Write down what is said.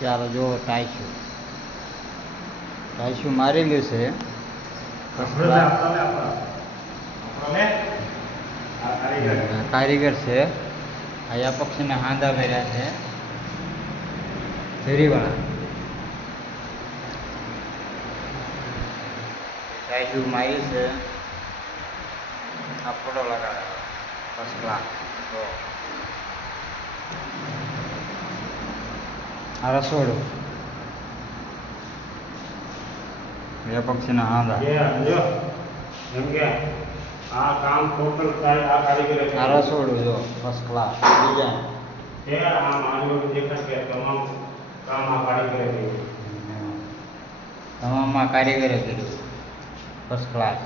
ચાલો જો ટાઈશું મારેલું છે. કારીગર છે. આ પક્ષીના હાંદા ભર્યા છે ઝરીવાળા. ટાઈશું મારી છે. આ ફોટો લગાડે ફર્સ્ટ ક્લાસ. તો આ રસોડું બે પક્ષીના હાંદા. આ કામ ટોટલ આ કારીગરે આ રસોડું જો ફર્સ્ટ ક્લાસ ડિઝાઇન. આ માનવ દેખાય કે તમામ કામ આ કારીગરે કર્યું. તમામમાં કારીગરે કર્યું ફર્સ્ટ ક્લાસ.